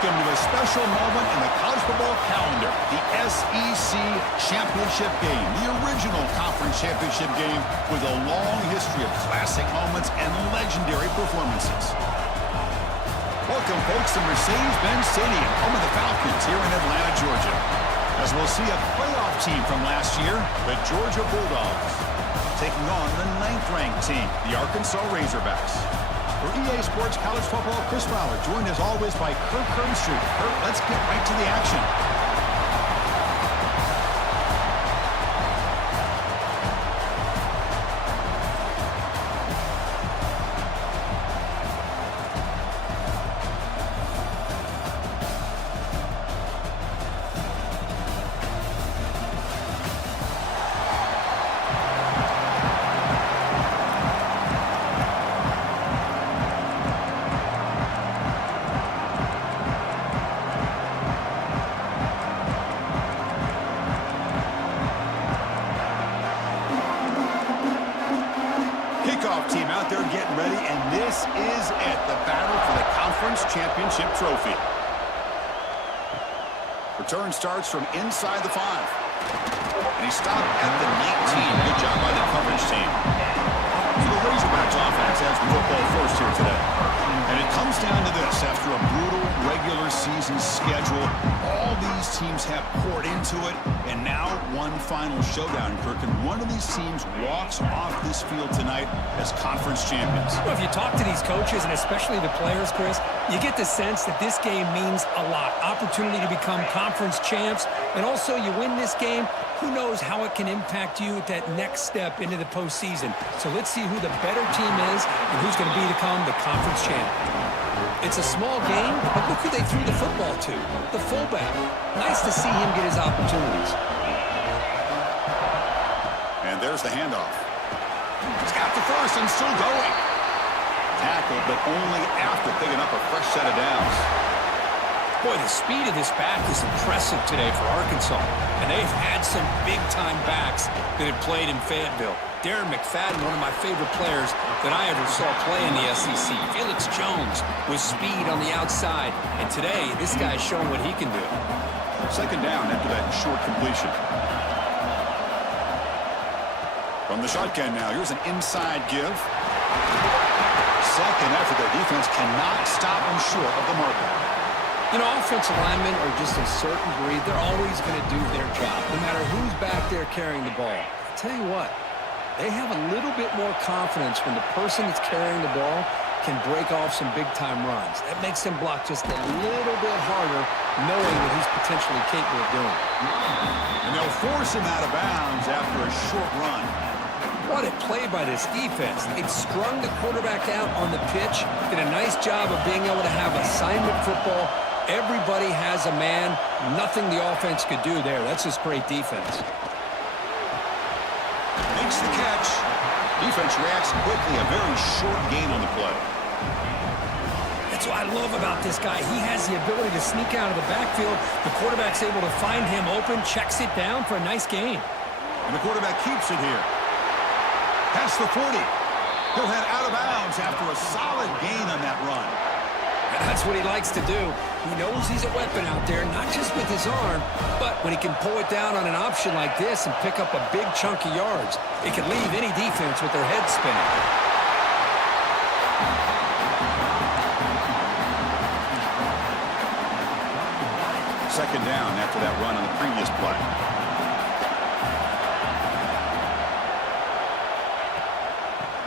Welcome to a special moment in the college football calendar, the SEC Championship Game, the original conference championship game with a long history of classic moments and legendary performances. Welcome, folks, to Mercedes-Benz Stadium, home of the Falcons here in Atlanta, Georgia. As we'll see a playoff team from last year, the Georgia Bulldogs, taking on the 9th-ranked team, the Arkansas Razorbacks. For EA Sports College Football, Chris Fowler, joined as always by Kirk Hermstreet. Kirk, let's get right to the action. Team out there getting ready, and this is it, the battle for the conference championship trophy. Return starts from inside the 5. And he stopped at the 19. Good job by the coverage team. So the Razorbacks offense has the football first here today. And it comes down to this. After a brutal regular season schedule, all these teams have poured into it, and now one final showdown, Kirk. And one of these teams walks off this field tonight as conference champions. Well, if you talk to these coaches, and especially the players, Chris, you get the sense that this game means a lot. Opportunity to become conference champs, and also you win this game, who knows how it can impact you at that next step into the postseason. So let's see who the better team is and who's going to become the conference champ. It's a small game, but look who they threw the football to, the fullback. Nice to see him get his opportunities. And there's the handoff. He's got the first and still going. Tackled, but only after picking up a fresh set of downs. Boy, the speed of this back is impressive today for Arkansas. And they've had some big-time backs that have played in Fayetteville. Darren McFadden, one of my favorite players that I ever saw play in the SEC. Felix Jones with speed on the outside. And today, this guy's showing what he can do. Second down after that short completion. From the shotgun now, here's an inside give. Second effort, their defense cannot stop them short of the marker. You know, offensive linemen are just a certain breed. They're always going to do their job, no matter who's back there carrying the ball. I tell you what, they have a little bit more confidence when the person that's carrying the ball can break off some big-time runs. That makes them block just a little bit harder, knowing what he's potentially capable of doing. And they'll force him out of bounds after a short run. What a play by this defense. They've strung the quarterback out on the pitch, did a nice job of being able to have assignment football. Everybody has a man. Nothing the offense could do there. That's just great defense. Makes the catch. Defense reacts quickly. A very short gain on the play. That's what I love about this guy. He has the ability to sneak out of the backfield. The quarterback's able to find him open, checks it down for a nice gain. And the quarterback keeps it here. Past the 40. He'll head out of bounds after a solid gain on that run. That's what he likes to do. He knows he's a weapon out there, not just with his arm, but when he can pull it down on an option like this and pick up a big chunk of yards, it can leave any defense with their head spinning. Second down after that run on the previous play.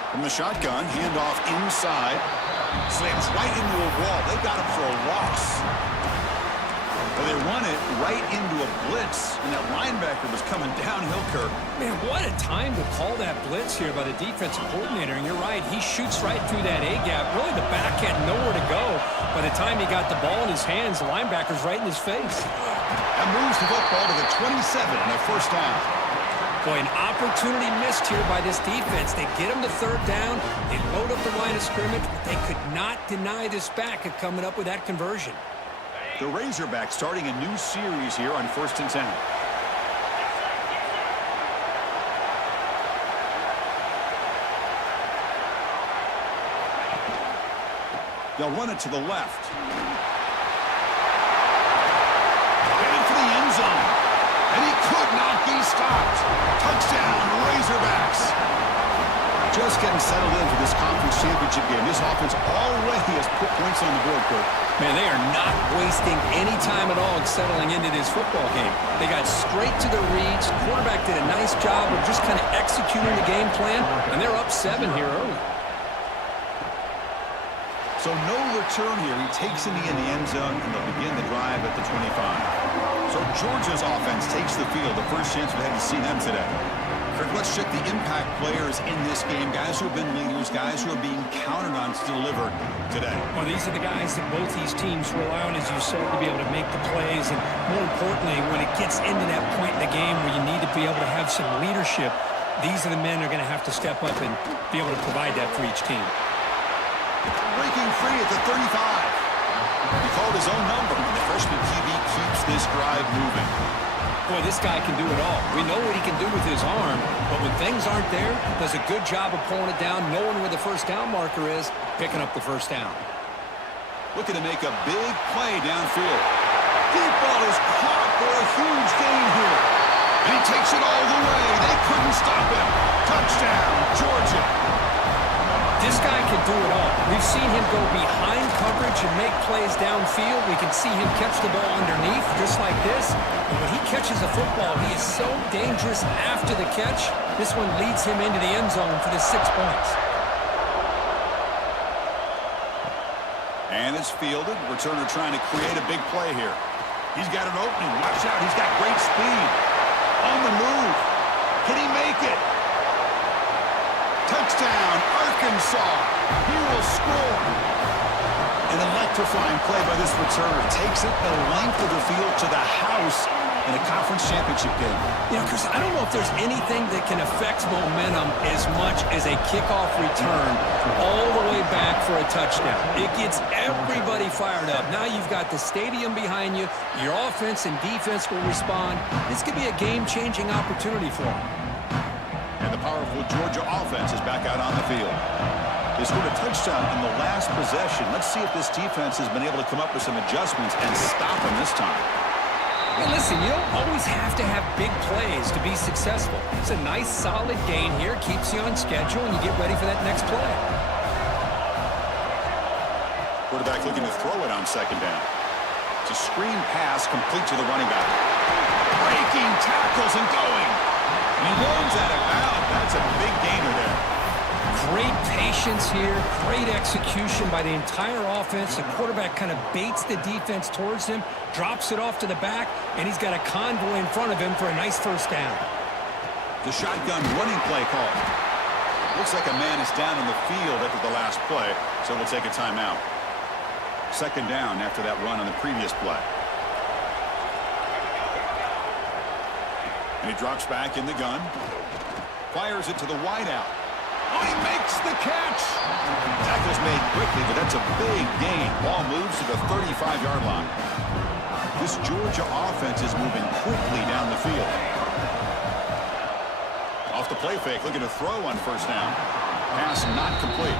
From the shotgun, handoff inside. Slams right into a wall. They got him for a loss. But they run it right into a blitz, and that linebacker was coming downhill, Kirk. Man, what a time to call that blitz here by the defensive coordinator. And you're right, he shoots right through that A-gap. Really, the back had nowhere to go. By the time he got the ball in his hands, the linebacker's right in his face. That moves the football to the 27 and a first down. Boy, an opportunity missed here by this defense. They get him to third down. They load up the line of scrimmage, but they could not deny this back of coming up with that conversion. The Razorbacks starting a new series here on 1st and 10. They'll run it to the left. He's stopped. Touchdown, Razorbacks. Just getting settled in for this conference championship game. This offense already has put points on the board, Kurt. Man, they are not wasting any time at all settling into this football game. They got straight to the reads. Quarterback did a nice job of just kind of executing the game plan, and they're up 7 here early. So no return here. He takes it in the end zone, and they'll begin the drive at the 25. So Georgia's offense takes the field. The first chance we had to see them today. Kirk, let's check the impact players in this game. Guys who have been leaders, guys who are being counted on to deliver today. Well, these are the guys that both these teams rely on, as you said, to be able to make the plays. And more importantly, when it gets into that point in the game where you need to be able to have some leadership, these are the men that are going to have to step up and be able to provide that for each team. Breaking free at the 35. He called his own number, and the freshman QB keeps this drive moving. Boy, this guy can do it all. We know what he can do with his arm, but when things aren't there, does a good job of pulling it down, knowing where the first down marker is, picking up the first down. Looking to make a big play downfield. Deep ball is caught for a huge gain here. And he takes it all the way. They couldn't stop him. Touchdown, Georgia. This guy can do it all. We've seen him go behind coverage and make plays downfield. We can see him catch the ball underneath, just like this. And when he catches a football, he is so dangerous after the catch. This one leads him into the end zone for the 6 points. And it's fielded. Returner trying to create a big play here. He's got an opening. Watch out. He's got great speed. On the move. Can he make it? Touchdown, Arkansas. He will score. An electrifying play by this returner. Takes it the length of the field to the house in a conference championship game. You know, Chris, I don't know if there's anything that can affect momentum as much as a kickoff return all the way back for a touchdown. It gets everybody fired up. Now you've got the stadium behind you. Your offense and defense will respond. This could be a game-changing opportunity for them. And the powerful Georgia offense is back out on the field. They scored a touchdown in the last possession. Let's see if this defense has been able to come up with some adjustments and stop them this time. Hey, listen, you don't always have to have big plays to be successful. It's a nice, solid gain here. Keeps you on schedule, and you get ready for that next play. Quarterback looking to throw it on second down. It's a screen pass complete to the running back. Breaking tackles and going. He runs out of bounds. That's a big gainer there. Great patience here. Great execution by the entire offense. The quarterback kind of baits the defense towards him, drops it off to the back, and he's got a convoy in front of him for a nice first down. The shotgun running play call. Looks like a man is down in the field after the last play, so we'll take a timeout. Second down after that run on the previous play. And he drops back in the gun. Fires it to the wideout. Oh, he makes the catch. Tackle's made quickly, but that's a big gain. Ball moves to the 35-yard line. This Georgia offense is moving quickly down the field. Off the play fake, looking to throw on first down. Pass not complete.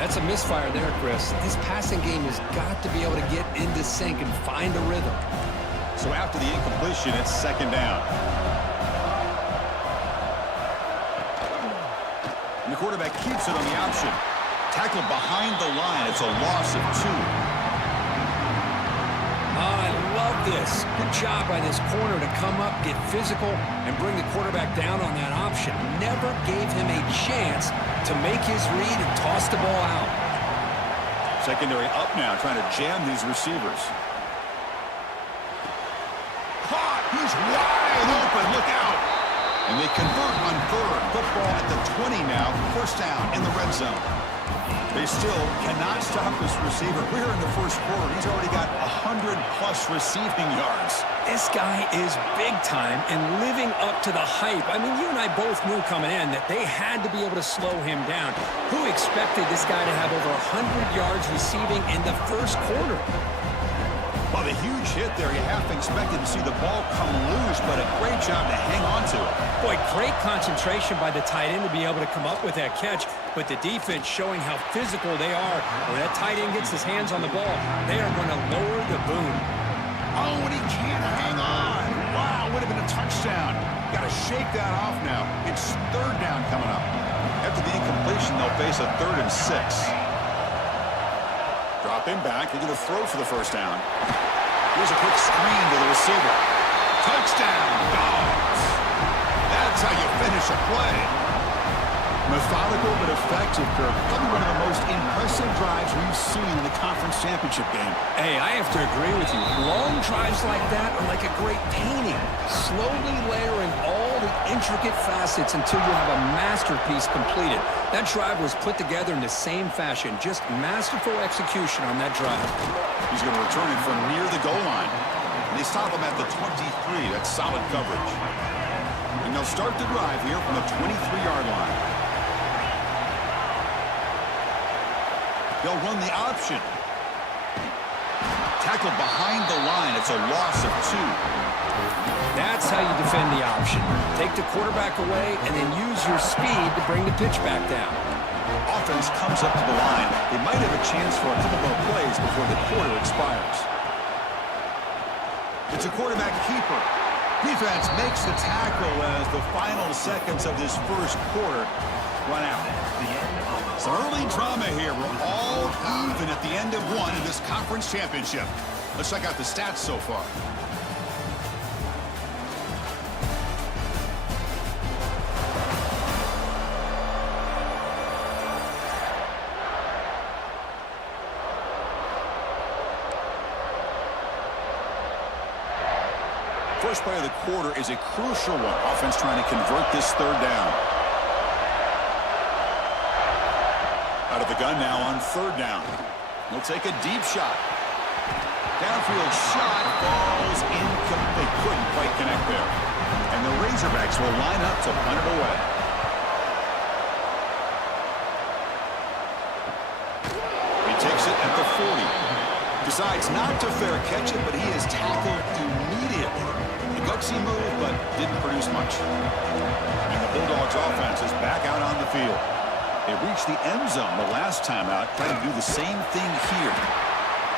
That's a misfire there, Chris. This passing game has got to be able to get into sync and find a rhythm. So after the incompletion, it's second down. And the quarterback keeps it on the option. Tackled behind the line. It's a loss of 2. Oh, I love this. Good job by this corner to come up, get physical, and bring the quarterback down on that option. Never gave him a chance to make his read and toss the ball out. Secondary up now, trying to jam these receivers. Caught! He's wide open. Look out! And they convert on third. Football at the 20 now. First down in the red zone. They still cannot stop this receiver. We're in the first quarter. He's already got 100-plus receiving yards. This guy is big time and living up to the hype. I mean, you and I both knew coming in that they had to be able to slow him down. Who expected this guy to have over 100 yards receiving in the first quarter? Well, the huge hit there, you half expected to see the ball come loose, but a great job to hang on to it. Boy, great concentration by the tight end to be able to come up with that catch, but the defense showing how physical they are. When that tight end gets his hands on the ball, they are going to lower the boom. Oh, and he can't hang on. Wow, would have been a touchdown. Got to shake that off now. It's third down coming up. After the incompletion, they'll face a 3rd and 6. Drop him back. They're going to throw for the first down. Here's a quick screen to the receiver. Touchdown, Dogs. That's how you finish a play. Methodical but effective, Kirk. Probably one of the most impressive drives we've seen in the conference championship game. Hey, I have to agree with you. Long drives like that are like a great painting. Slowly layering all the intricate facets until you have a masterpiece completed. That drive was put together in the same fashion. Just masterful execution on that drive. He's going to return it from near the goal line. And they stop him at the 23. That's solid coverage. And they'll start the drive here from the 23-yard line. They'll run the option. Tackled behind the line. It's a loss of 2. That's how you defend the option. Take the quarterback away and then use your speed to bring the pitch back down. Offense comes up to the line. They might have a chance for a couple more plays before the quarter expires. It's a quarterback keeper. Defense makes the tackle as the final seconds of this first quarter run out. Some early drama here. We're all even at the end of one in this conference championship. Let's check out the stats so far. First play of the quarter is a crucial one. Offense trying to convert this third down. Out of the gun now on third down. He'll take a deep shot. Downfield shot falls incomplete. Couldn't quite connect there. And the Razorbacks will line up to punt it away. He takes it at the 40. Decides not to fair catch it, but he is tackled immediately. A gutsy move, but didn't produce much. And the Bulldogs offense is back out on the field. They reached the end zone the last time out, trying to do the same thing here.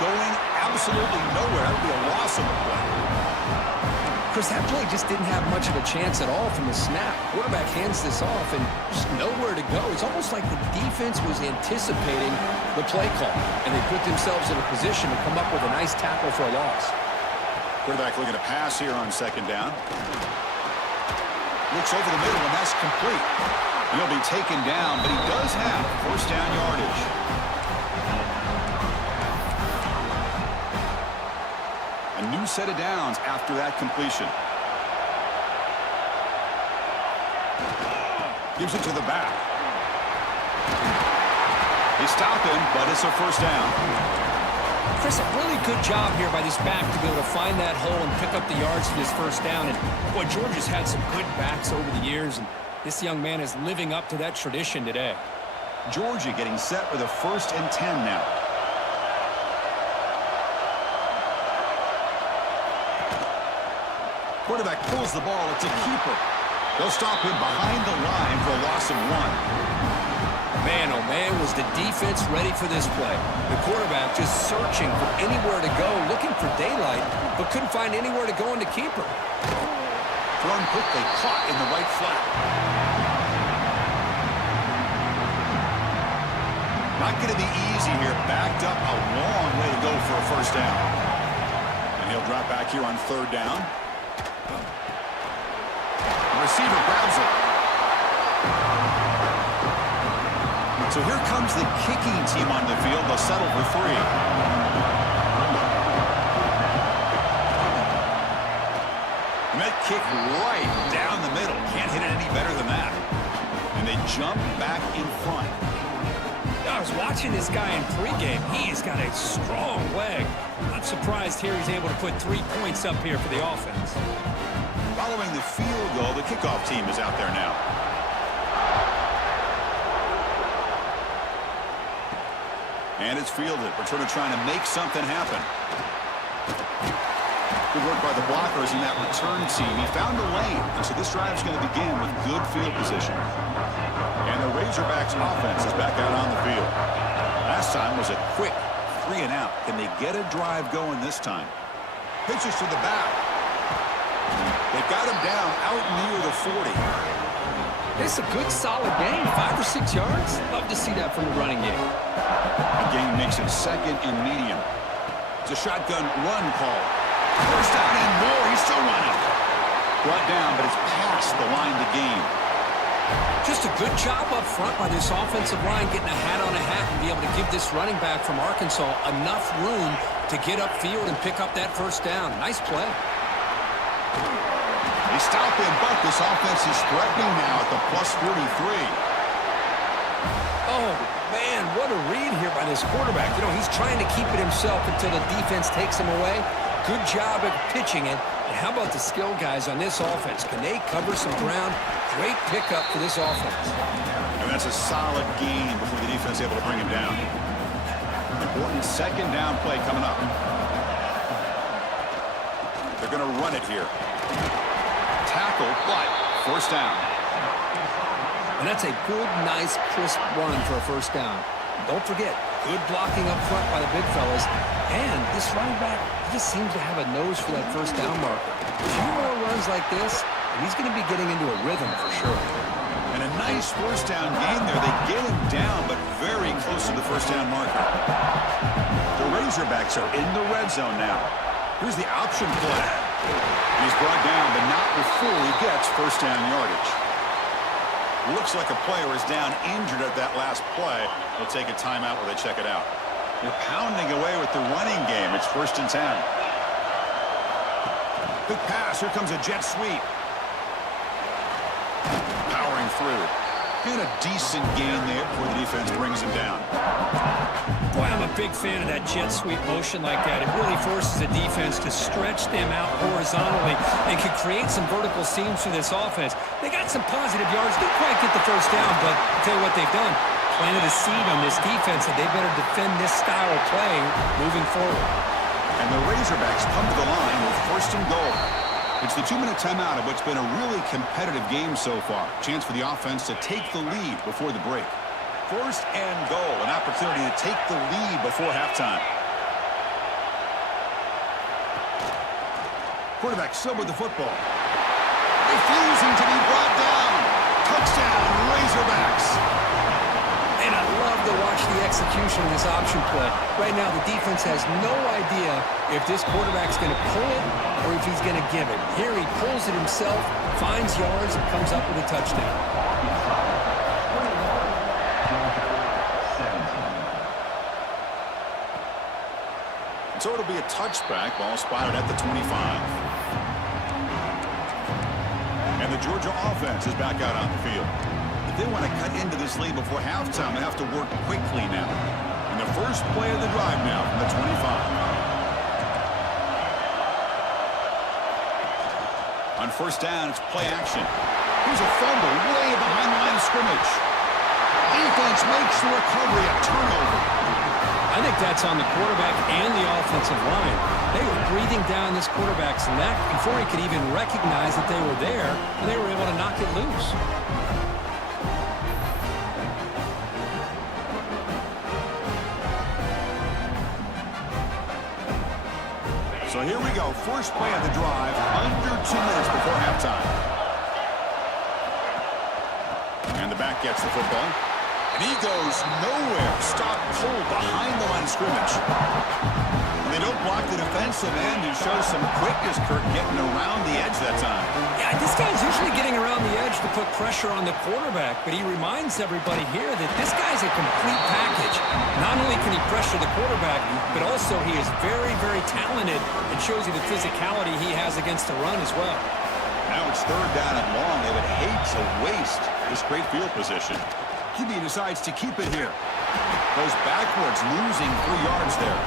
Going absolutely nowhere. That would be a loss on the play. Chris, that play just didn't have much of a chance at all from the snap. Quarterback hands this off and just nowhere to go. It's almost like the defense was anticipating the play call, and they put themselves in a position to come up with a nice tackle for a loss. Quarterback looking to pass here on second down. Looks over the middle, and that's complete. He'll be taken down, but he does have first down yardage. A new set of downs after that completion. Gives it to the back. They stop him, but it's a first down. Chris, a really good job here by this back to be able to find that hole and pick up the yards for this first down. And, boy, Georgia's had some good backs over the years, and this young man is living up to that tradition today. Georgia getting set with a 1st and 10 now. Quarterback pulls the ball. It's a keeper. They'll stop him behind the line for a loss of 1. Man, oh man, was the defense ready for this play. The quarterback just searching for anywhere to go, looking for daylight, but couldn't find anywhere to go in the keeper. Thrown quickly, caught in the right flat. Not going to be easy here. Backed up a long way to go for a first down. And he'll drop back here on third down. The receiver grabs it. So here comes the kicking team on the field. They'll settle for 3. And that kick right down the middle. Can't hit it any better than that. And they jump back in front. I was watching this guy in pregame. He's got a strong leg. Not surprised here he's able to put 3 points up here for the offense. Following the field goal, the kickoff team is out there now. And it's fielded. Returner trying to make something happen. Good work by the blockers in that return team. He found a lane. And so this drive is going to begin with good field position. And the Razorbacks offense is back out on the field. Last time was a quick 3 and out. Can they get a drive going this time? Pitches to the back. They've got him down out near the 40. It's a good, solid game. 5 or 6 yards. Love to see that from the running game. The game makes it second and medium. It's a shotgun run call. First down and more. He's still running. Brought down, but it's past the line to gain. Just a good job up front by this offensive line, getting a hat on a hat and be able to give this running back from Arkansas enough room to get upfield and pick up that first down. Nice play. They stop him, but this offense is threatening now at the plus 43. Oh, man, what a read here by this quarterback. You know, he's trying to keep it himself until the defense takes him away. Good job at pitching it. And how about the skill guys on this offense? Can they cover some ground? Great pickup for this offense. And that's a solid gain before the defense is able to bring him down. Important second down play coming up. They're going to run it here. Tackle, but first down. And that's a good, nice, crisp run for a first down. Don't forget, good blocking up front by the big fellas. And this running back just seems to have a nose for that first down marker. A few more runs like this, and he's going to be getting into a rhythm for sure. And a nice first down gain there. They get him down, but very close to the first down marker. The Razorbacks are in the red zone now. Here's the option play. He's brought down, but not before he gets first down yardage. Looks like a player is down injured at that last play. They'll take a timeout while they check it out. They're pounding away with the running game. It's 1st and 10. Quick pass. Here comes a jet sweep. Powering through. And a decent gain there before the defense brings him down. Boy, I'm a big fan of that jet sweep motion like that. It really forces the defense to stretch them out horizontally and can create some vertical seams for this offense. They got some positive yards. Didn't quite get the first down, but I'll tell you what they've done. Planted a seed on this defense that they better defend this style of play moving forward. And the Razorbacks come to the line with 1st and goal. It's the 2-minute timeout of what's been a really competitive game so far. Chance for the offense to take the lead before the break. 1st and goal, an opportunity to take the lead before halftime. Quarterback still with the football. Refusing to be brought down. Touchdown, Razorbacks. And I love to watch the execution of this option play. Right now, the defense has no idea if this quarterback's going to pull it or if he's going to give it. Here he pulls it himself, finds yards, and comes up with a touchdown. So it'll be a touchback. Ball spotted at the 25. And the Georgia offense is back out on the field. If they want to cut into this lead before halftime, they have to work quickly now. And the first play of the drive now from the 25. On first down, it's play action. Here's a fumble way behind the line of scrimmage. Defense makes the recovery, a turnover. I think that's on the quarterback and the offensive line. They were breathing down this quarterback's neck before he could even recognize that they were there, and they were able to knock it loose. So here we go. First play of the drive, under 2 minutes before halftime. And the back gets the football. And he goes nowhere. Stop cold behind the line of scrimmage. And they don't block the defensive end and show some quickness, Kirk, getting around the edge that time. Yeah, this guy's usually getting around the edge to put pressure on the quarterback, but he reminds everybody here that this guy's a complete package. Not only can he pressure the quarterback, but also he is very, very talented and shows you the physicality he has against the run as well. Now it's 3rd down and long. They would hate to waste this great field position. QB decides to keep it here. Goes backwards, losing 3 yards there.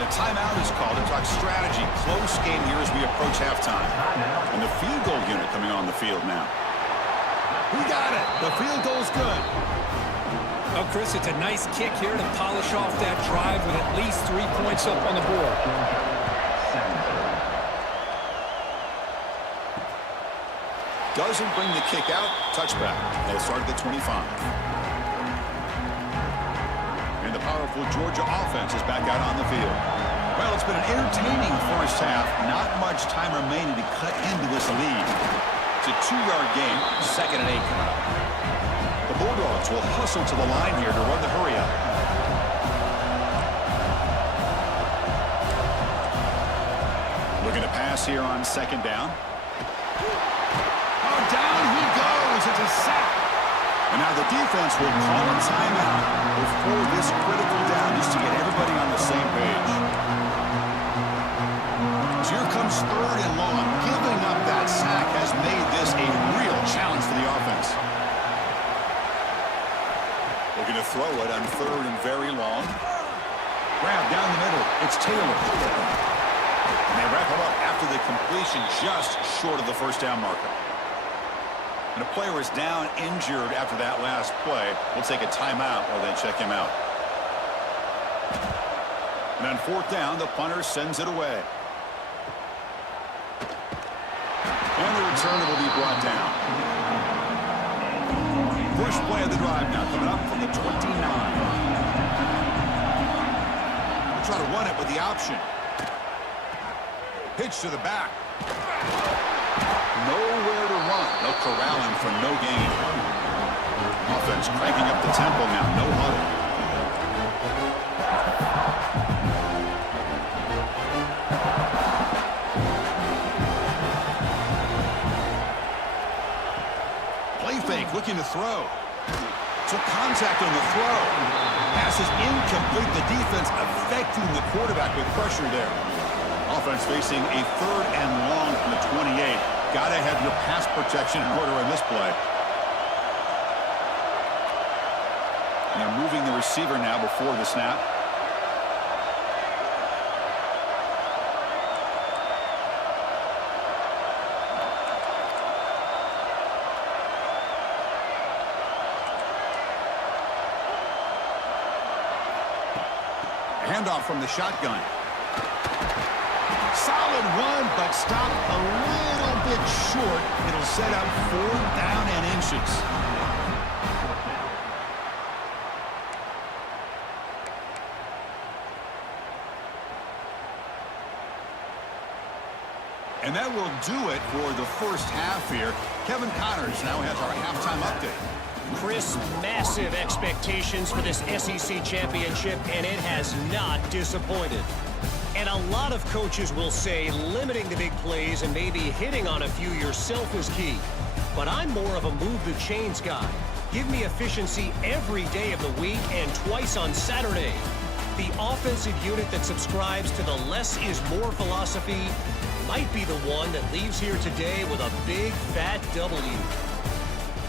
And a timeout is called to talk strategy. Close game here as we approach halftime. And the field goal unit coming on the field now. We got it. The field goal's good. Oh, Chris, it's a nice kick here to polish off that drive with at least 3 points up on the board. Doesn't bring the kick out. Touchback. They'll start at the 25. And the powerful Georgia offense is back out on the field. Well, it's been an entertaining first half. Not much time remaining to cut into this lead. It's a 2-yard gain. 2nd and 8 coming up. The Bulldogs will hustle to the line here to run the hurry-up. Looking to pass here on 2nd down. Oh, down he goes. It's a sack. And now the defense will call a timeout before this critical down just to get everybody on the same page. So here comes 3rd and long. Giving up that sack has made this a real challenge for the offense. Looking to throw it on 3rd and very long. Grab down the middle. It's Taylor. And they wrap him up after the completion just short of the first down marker. And a player is down injured after that last play. We'll take a timeout while they check him out. And on 4th down, the punter sends it away. And the return will be brought down. First play of the drive now coming up from the 29. We'll try to run it with the option. Pitch to the back. Nowhere to run. They'll corral him for no gain. Offense cranking up the tempo now. No huddle. Play fake, looking to throw. So contact on the throw. Pass is incomplete. The defense affecting the quarterback with pressure there. Offense facing a 3rd and long from the 28. Gotta have your pass protection in order in this play. And they're moving the receiver now before the snap. Handoff from the shotgun. Solid run, but stopped a little bit short. It'll set up 4th down and inches. And that will do it for the first half here. Kevin Connors now has our halftime update. Chris, massive expectations for this SEC championship, and it has not disappointed. And a lot of coaches will say limiting the big plays and maybe hitting on a few yourself is key. But I'm more of a move the chains guy. Give me efficiency every day of the week and twice on Saturday. The offensive unit that subscribes to the less is more philosophy might be the one that leaves here today with a big fat W.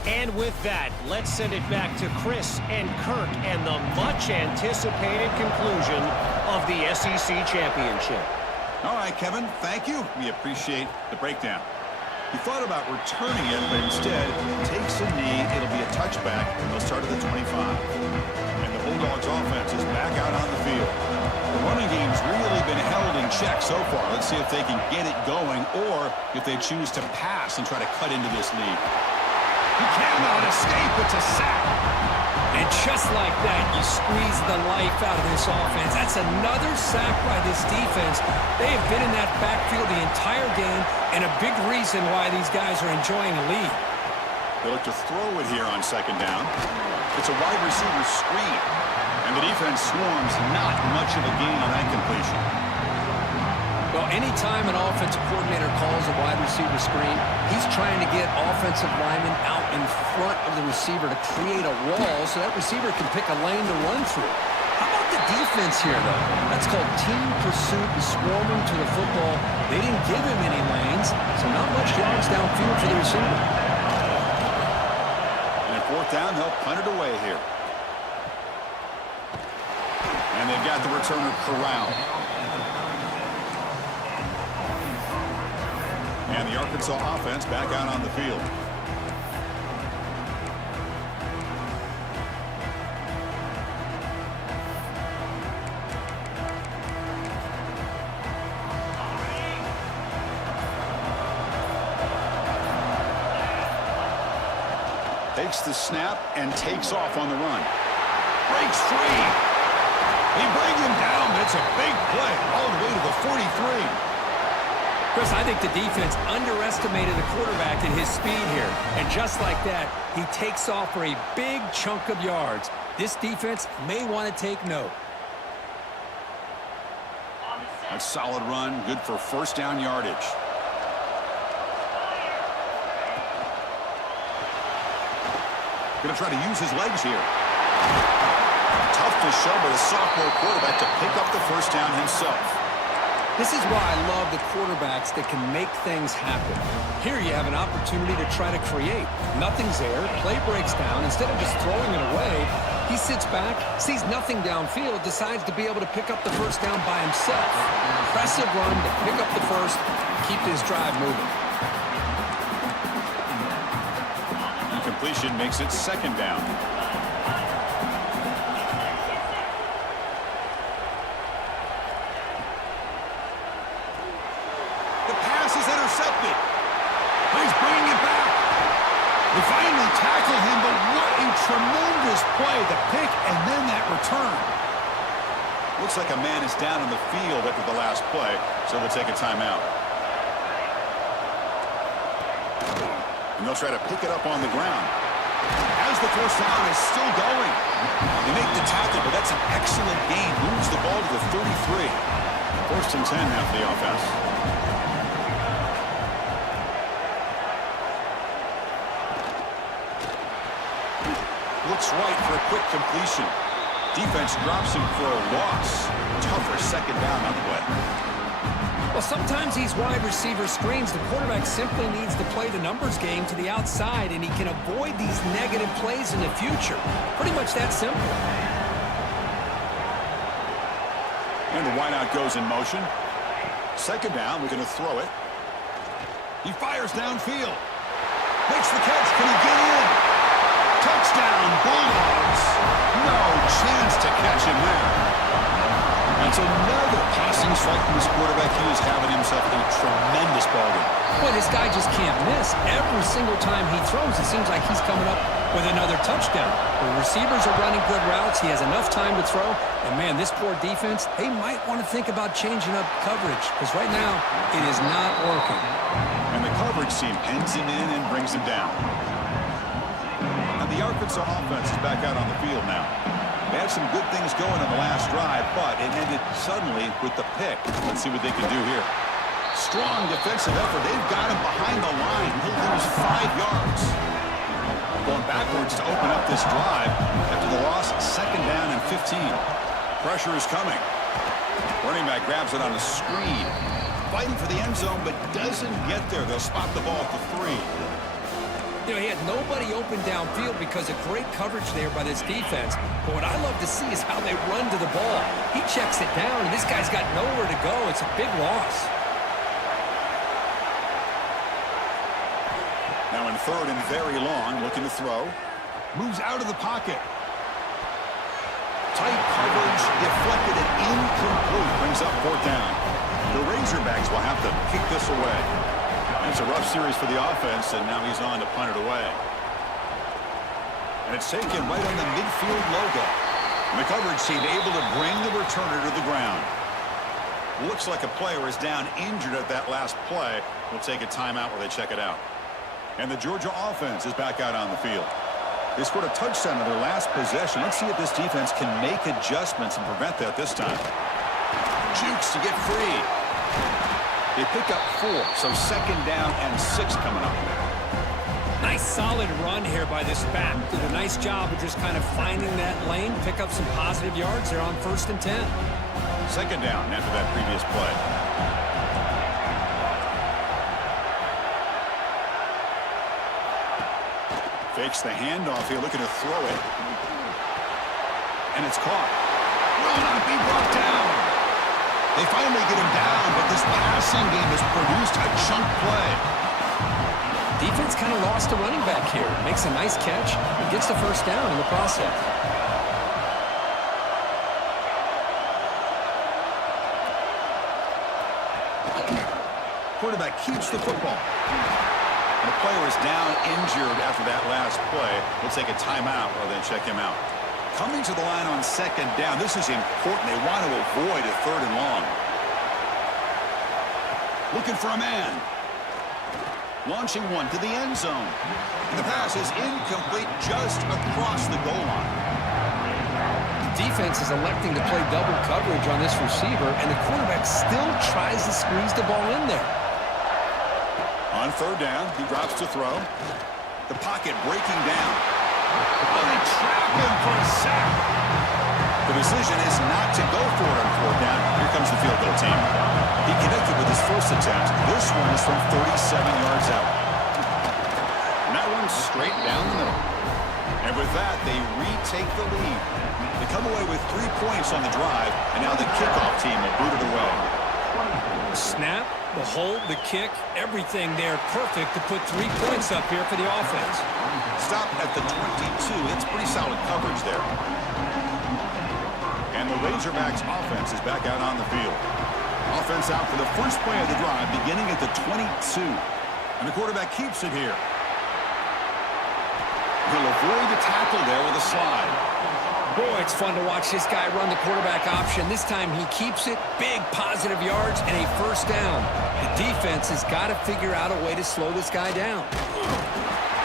And with that, let's send it back to Chris and Kirk and the much-anticipated conclusion of the SEC Championship. All right, Kevin, thank you. We appreciate the breakdown. He thought about returning it, but instead takes a knee. It'll be a touchback, and they'll start at the 25. And the Bulldogs offense is back out on the field. The running game's really been held in check so far. Let's see if they can get it going or if they choose to pass and try to cut into this lead. He cannot escape. It's a sack. And just like that, you squeeze the life out of this offense. That's another sack by this defense. They have been in that backfield the entire game, and a big reason why these guys are enjoying a lead. They look to throw it here on 2nd down. It's a wide receiver screen, and the defense swarms. Not much of a gain on that completion. Well, anytime an offensive coordinator calls a wide receiver screen, he's trying to get offensive linemen out in front of the receiver to create a wall so that receiver can pick a lane to run through. How about the defense here, though? That's called team pursuit and swarming to the football. They didn't give him any lanes, so not much yards downfield for the receiver. And at 4th down, they'll punt it away here. And they've got the returner corralled. And the Arkansas offense back out on the field. Takes the snap and takes off on the run. Breaks free. They bring him down, but it's a big play all the way to the 43. Chris, I think the defense underestimated the quarterback and his speed here. And just like that, he takes off for a big chunk of yards. This defense may want to take note. A solid run, good for first down yardage. Going to try to use his legs here. Tough to show by the sophomore quarterback to pick up the first down himself. This is why I love the quarterbacks that can make things happen. Here you have an opportunity to try to create. Nothing's there. Play breaks down. Instead of just throwing it away, he sits back, sees nothing downfield, decides to be able to pick up the first down by himself. Impressive run to pick up the first, keep this drive moving. Completion makes it second down. The pass is intercepted. He's bringing it back. They finally tackle him, but what a tremendous play. The pick and then that return. Looks like a man is down on the field after the last play, so they'll take a timeout. And they'll try to pick it up on the ground. As the first down is still going. They make the tackle, but that's an excellent gain. Moves the ball to the 33. First and 10 now for the offense. Looks right for a quick completion. Defense drops him for a loss. Tougher second down on the way. Well, sometimes these wide receiver screens, the quarterback simply needs to play the numbers game to the outside, and he can avoid these negative plays in the future. Pretty much that simple. And the wideout goes in motion. Second down, we're going to throw it. He fires downfield. Makes the catch. Can he get in? Touchdown, Bulldogs. No chance to catch him there. That's another passing strike from this quarterback. He is having himself a tremendous ballgame. Boy, this guy just can't miss. Every single time he throws, it seems like he's coming up with another touchdown. The receivers are running good routes. He has enough time to throw. And, man, this poor defense, they might want to think about changing up coverage because right now it is not working. And the coverage team pins him in and brings him down. And the Arkansas offense is back out on the field now. They had some good things going on the last drive, but it ended suddenly with the pick. Let's see what they can do here. Strong defensive effort. They've got him behind the line. He'll lose 5 yards. Going backwards to open up this drive after the loss. Second down and 15. Pressure is coming. Running back grabs it on a screen. Fighting for the end zone, but doesn't get there. They'll spot the ball at the 3. You know, he had nobody open downfield because of great coverage there by this defense. But what I love to see is how they run to the ball. He checks it down, and this guy's got nowhere to go. It's a big loss. Now in third and very long, looking to throw. Moves out of the pocket. Tight coverage, deflected and incomplete. Brings up fourth down. The Razorbacks will have to kick this away. It's a rough series for the offense, and now he's on to punt it away. And it's taken right on the midfield logo. And the coverage team able to bring the returner to the ground. Looks like a player is down injured at that last play. We'll take a timeout where they check it out. And the Georgia offense is back out on the field. They scored a touchdown in their last possession. Let's see if this defense can make adjustments and prevent that this time. Jukes to get free. They pick up 4, so second down and 6 coming up. Nice solid run here by this back. Did a nice job of just kind of finding that lane, pick up some positive yards. They're on first and 10. Second down after that previous play. Fakes the handoff here, looking to throw it. And it's caught. Will not be brought down. They finally get him down, but this passing game has produced a chunk play. Defense kind of lost a running back here. Makes a nice catch and gets the first down in the process. Quarterback keeps the football. And the player is down injured after that last play. We'll take a timeout while they check him out. Coming to the line on second down. This is important. They want to avoid a third and long. Looking for a man. Launching one to the end zone. And the pass is incomplete just across the goal line. The defense is electing to play double coverage on this receiver, and the quarterback still tries to squeeze the ball in there. On third down, he drops to throw. The pocket breaking down. Oh, they trap him for a sack. The decision is not to go for it on fourth down. Here comes the field goal team. He connected with his first attempt. This one is from 37 yards out. And that one's straight down the middle. And with that, they retake the lead. They come away with 3 points on the drive, and now the kickoff team will boot it away. The snap, the hold, the kick, everything there perfect to put 3 points up here for the offense. Stop at the 22. It's pretty solid coverage there. And the Razorbacks offense is back out on the field. Offense out for the first play of the drive, beginning at the 22. And the quarterback keeps it here. He'll avoid the tackle there with a slide. Boy, it's fun to watch this guy run the quarterback option. This time he keeps it, big positive yards, and a first down. The defense has got to figure out a way to slow this guy down.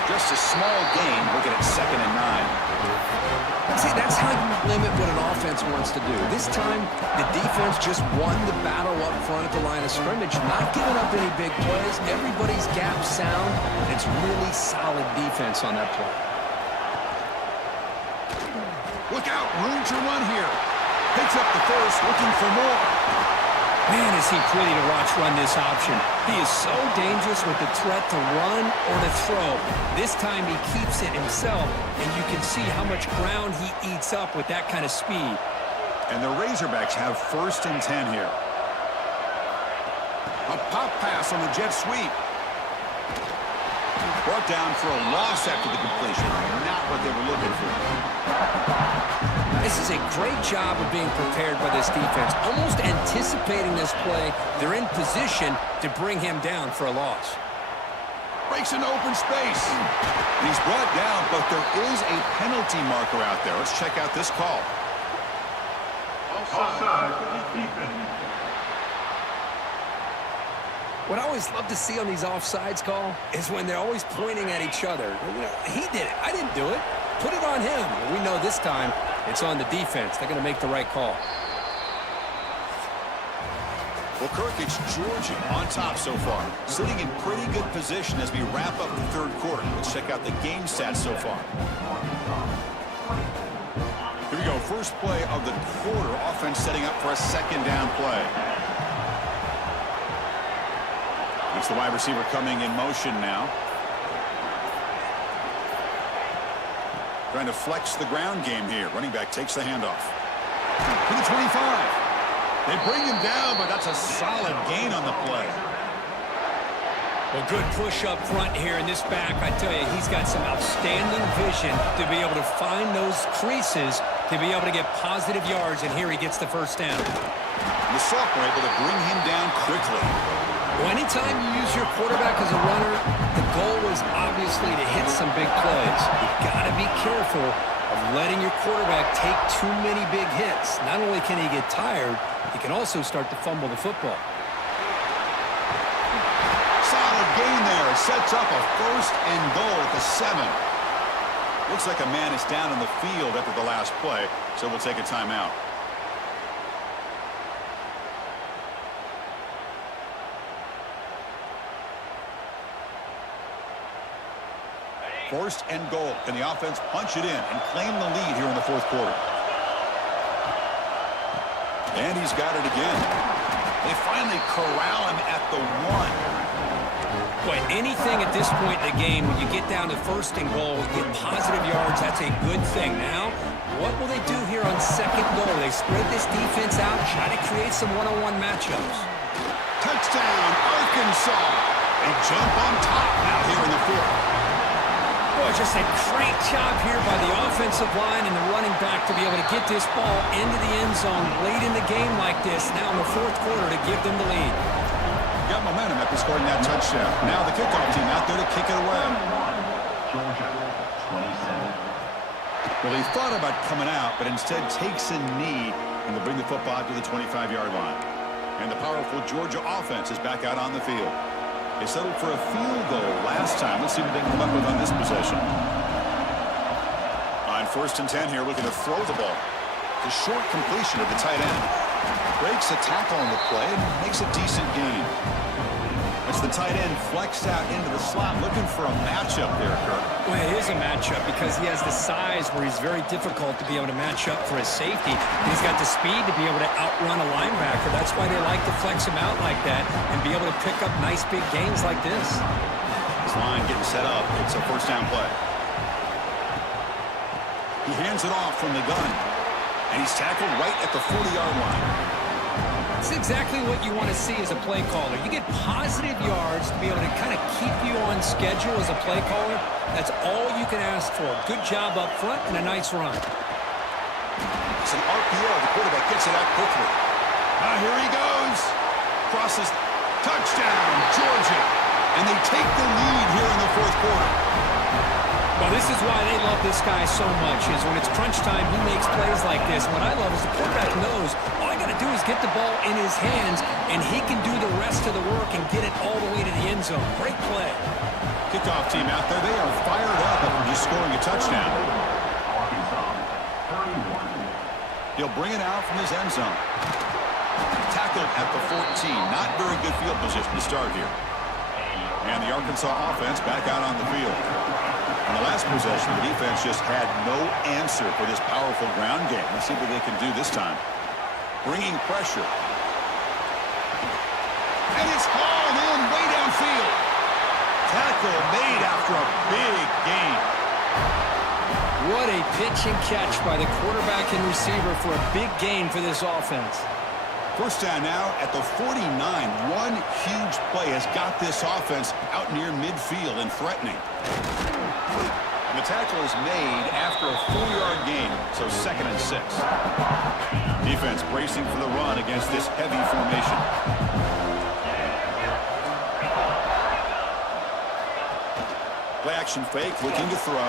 Just a small gain, looking at 2nd and 9. See, that's how you limit what an offense wants to do. This time, the defense just won the battle up front at the line of scrimmage, not giving up any big plays. Everybody's gap sound. It's really solid defense on that play. Look out, room to run here. Picks up the first, looking for more. Man, is he pretty to watch run this option. He is so dangerous with the threat to run or to throw. This time he keeps it himself, and you can see how much ground he eats up with that kind of speed. And the Razorbacks have 1st and 10 here. A pop pass on the jet sweep. Brought down for a loss after the completion. Not what they were looking for. This is a great job of being prepared by this defense. Almost anticipating this play, they're in position to bring him down for a loss. Breaks into open space. And he's brought down, but there is a penalty marker out there. Let's check out this call. Offside for the defense. What I always love to see on these offsides call is when they're always pointing at each other. You know, he did it. I didn't do it. Put it on him. We know this time it's on the defense. They're going to make the right call. Well, Kirk, it's Georgia on top so far. Sitting in pretty good position as we wrap up the third quarter. Let's check out the game stats so far. Here we go. First play of the quarter. Offense setting up for a 2nd down play. It's the wide receiver coming in motion now. Trying to flex the ground game here. Running back takes the handoff. To the 25. They bring him down, but that's a solid gain on the play. Well, good push up front here in this back. I tell you, he's got some outstanding vision to be able to find those creases, to be able to get positive yards, and here he gets the first down. And the sophomore able to bring him down quickly. Well, anytime you use your quarterback as a runner, the goal is obviously to hit some big plays. You've got to be careful of letting your quarterback take too many big hits. Not only can he get tired, he can also start to fumble the football. Solid gain there. Sets up a 1st and goal at the 7. Looks like a man is down in the field after the last play, so we'll take a timeout. First and goal. Can the offense punch it in and claim the lead here in the fourth quarter? And he's got it again. They finally corral him at the 1. Boy, anything at this point in the game, when you get down to 1st and goal, get positive yards, that's a good thing. Now, what will they do here on 2nd goal? They spread this defense out, try to create some one-on-one matchups. Touchdown, Arkansas. They jump on top now here in the 4th. Boy, just a great job here by the offensive line and the running back to be able to get this ball into the end zone late in the game like this, now in the 4th quarter, to give them the lead. Got momentum after scoring that touchdown. Now the kickoff team out there to kick it away. Georgia, 27. Well, he thought about coming out, but instead takes a knee and will bring the football to the 25-yard line. And the powerful Georgia offense is back out on the field. They settled for a field goal last time. Let's see what they can come up with on this possession. On 1st and 10 here, looking to throw the ball. The short completion of the tight end. Breaks a tackle on the play and makes a decent gain. As the tight end flexed out into the slot, looking for a matchup there, Kirk. Well, it is a matchup because he has the size where he's very difficult to be able to match up for his safety. He's got the speed to be able to outrun a linebacker. That's why they like to flex him out like that and be able to pick up nice big gains like this. This line getting set up. It's a 1st down play. He hands it off from the gun, and he's tackled right at the 40-yard line. It's exactly what you want to see as a play caller. You get positive yards to be able to kind of keep you on schedule as a play caller. That's all you can ask for. Good job up front and a nice run. It's an RPO. The quarterback gets it out quickly. Here he goes. Crosses. Touchdown, Georgia. And they take the lead here in the 4th quarter. Well, this is why they love this guy so much, is when it's crunch time, he makes plays like this. What I love is the quarterback knows all I got to do is get the ball in his hands, and he can do the rest of the work and get it all the way to the end zone. Great play. Kickoff team out there. They are fired up after just scoring a touchdown. He'll bring it out from his end zone. Tackled at the 14. Not very good field position to start here. And the Arkansas offense back out on the field. In the last possession, the defense just had no answer for this powerful ground game. Let's see what they can do this time. Bringing pressure. And it's hauled in way downfield. Tackle made after a big gain. What a pitch and catch by the quarterback and receiver for a big gain for this offense. 1st down now at the 49. One huge play has got this offense out near midfield and threatening. And the tackle is made after a 4-yard gain, so 2nd and 6. Defense bracing for the run against this heavy formation. Play action fake, looking to throw.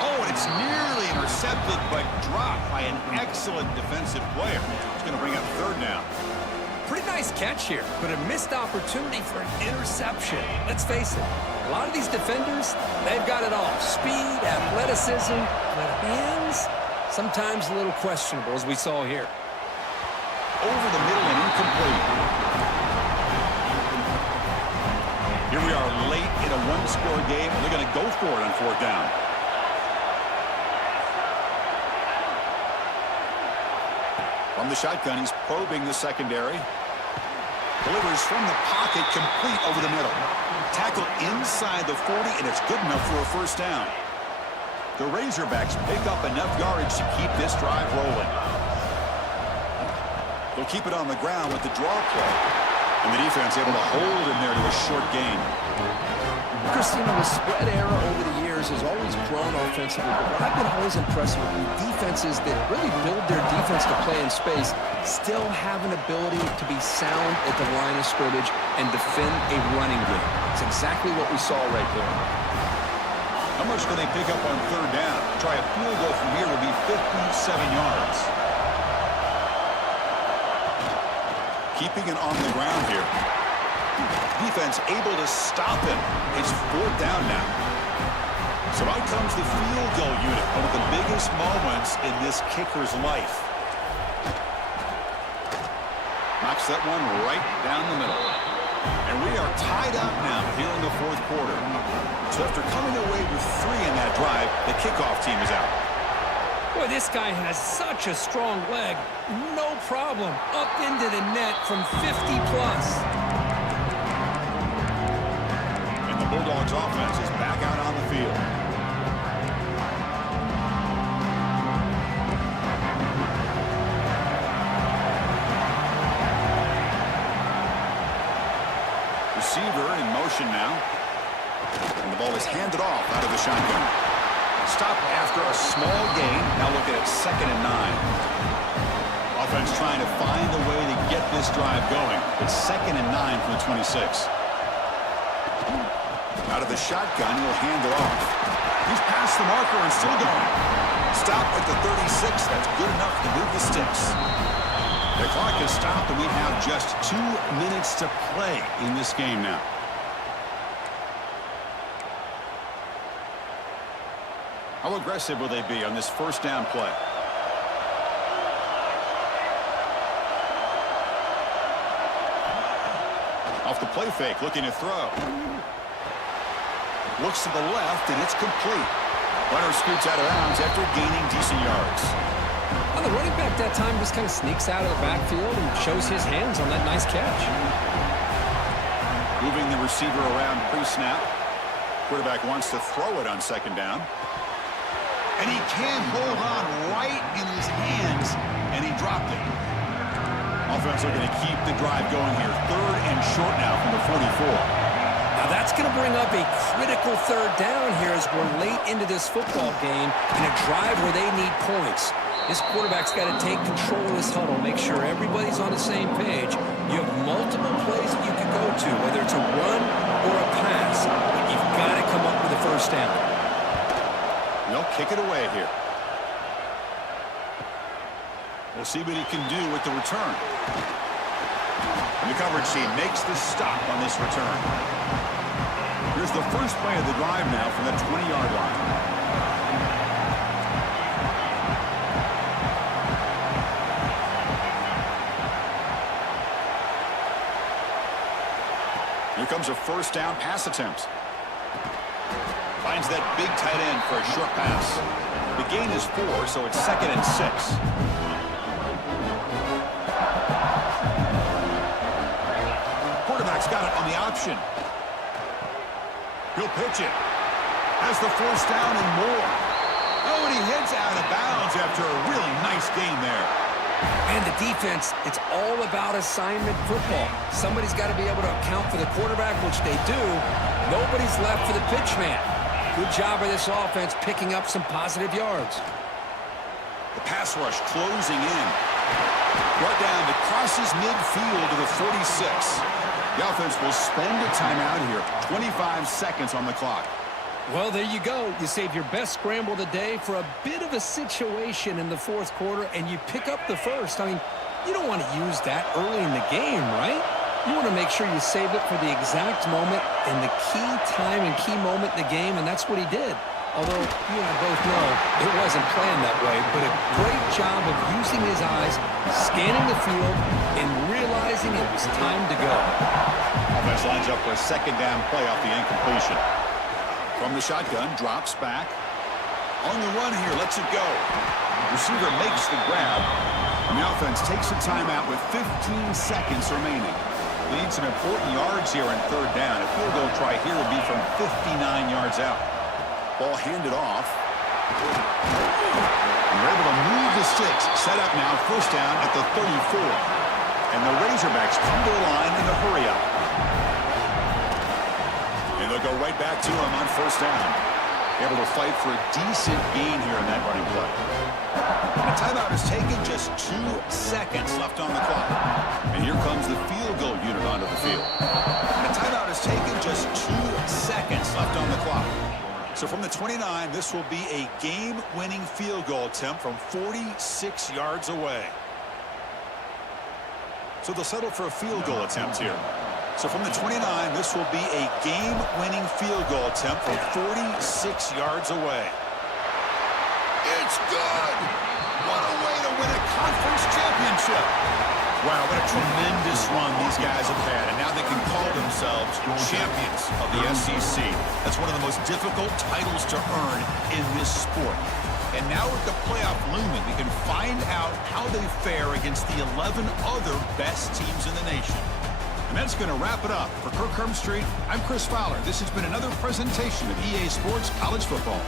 Oh, and it's nearly intercepted, but dropped by an excellent defensive player. It's going to bring up 3rd down. Pretty nice catch here, but a missed opportunity for an interception. Let's face it, a lot of these defenders, they've got it all. Speed, athleticism, but hands, sometimes a little questionable, as we saw here. Over the middle and incomplete. Here we are late in a 1-score game. They're going to go for it on 4th down. From the shotgun, he's probing the secondary. Delivers from the pocket, complete over the middle. Tackle inside the 40, and it's good enough for a 1st down. The Razorbacks pick up enough yardage to keep this drive rolling. They'll keep it on the ground with the draw play. And the defense able to hold him there to a short gain. Christina, the spread era over the years has always grown offensively, but what I've been always impressed with defenses that really build their defense to play in space still have an ability to be sound at the line of scrimmage and defend a running game. It's exactly what we saw right there. How much can they pick up on 3rd down? Try a field goal from here would be 57 yards. Keeping it on the ground here. Defense able to stop him. It's 4th down now. So out comes the field goal unit, one of the biggest moments in this kicker's life. Knocks that one right down the middle. And we are tied up now here in the 4th quarter. So after coming away with 3 in that drive, the kickoff team is out. Boy, this guy has such a strong leg. No problem. Up into the net from 50+. And the Bulldogs offense is back out on the field. Receiver in motion now. And the ball is handed off out of the shotgun. Stop after a small gain. Now look at it, 2nd and 9. Offense trying to find a way to get this drive going. It's 2nd and 9 from the 26. Out of the shotgun, he'll hand it off. He's past the marker and still going. Stop at the 36. That's good enough to move the sticks. The clock has stopped, and we have just 2 minutes to play in this game now. How aggressive will they be on this first down play? Off the play fake, looking to throw. Looks to the left, and it's complete. Runner scoots out of bounds after gaining decent yards. Well, the running back that time just kind of sneaks out of the backfield and shows his hands on that nice catch. Moving the receiver around pre-snap. Quarterback wants to throw it on second down. And he can hold on right in his hands, and he dropped it. Offense looking to keep the drive going here. 3rd and short now from the 44. Now that's going to bring up a critical 3rd down here as we're late into this football game in a drive where they need points. This quarterback's got to take control of this huddle, make sure everybody's on the same page. You have multiple plays that you can go to, whether it's a run or a pass, but you've got to come up with a first down. They'll kick it away here. We'll see what he can do with the return. And the coverage team makes the stop on this return. Here's the first play of the drive now from the 20-yard line. Here comes a first down pass attempt. Finds that big tight end for a short pass. The gain is 4, so it's 2nd and 6. Quarterback's got it on the option. He'll pitch it. Has the first down and more. Oh, and he heads out of bounds after a really nice gain there. And the defense, it's all about assignment football. Somebody's got to be able to account for the quarterback, which they do. Nobody's left for the pitch man. Good job of this offense picking up some positive yards. The pass rush closing in. Brought down to crosses midfield to the 46. The offense will spend a timeout here. 25 seconds on the clock. Well, there you go. You save your best scramble of the day for a bit of a situation in the 4th quarter, and you pick up the first. I mean, you don't want to use that early in the game, right? You want to make sure you save it for the exact moment and the key time and key moment in the game, and that's what he did. Although, you and I both know it wasn't planned that way, but a great job of using his eyes, scanning the field, and realizing it was time to go. Offense lines up for a second down play off the incompletion. From the shotgun, drops back. On the run here, lets it go. Receiver makes the grab. And the offense takes a timeout with 15 seconds remaining. They need some important yards here on 3rd down. A field goal try here would be from 59 yards out. Ball handed off. And they're able to move the sticks. Set up now, first down at the 34. And the Razorbacks come to the line in a hurry up. And they'll go right back to him on first down. Able to fight for a decent gain here in that running play. And a timeout is taken, just 2 seconds left on the clock. And here comes the field goal unit onto the field. And a timeout is taken, just 2 seconds left on the clock. So from the 29, this will be a game-winning field goal attempt from 46 yards away. So they'll settle for a field goal attempt here. So from the 29, this will be a game-winning field goal attempt from 46 yards away. It's good! What a way to win a conference championship! Wow, what a tremendous run these guys have had, and now they can call themselves champions of the SEC. That's one of the most difficult titles to earn in this sport. And now with the playoff looming, we can find out how they fare against the 11 other best teams in the nation. And that's going to wrap it up. For Kirk Street, I'm Chris Fowler. This has been another presentation of EA Sports College Football.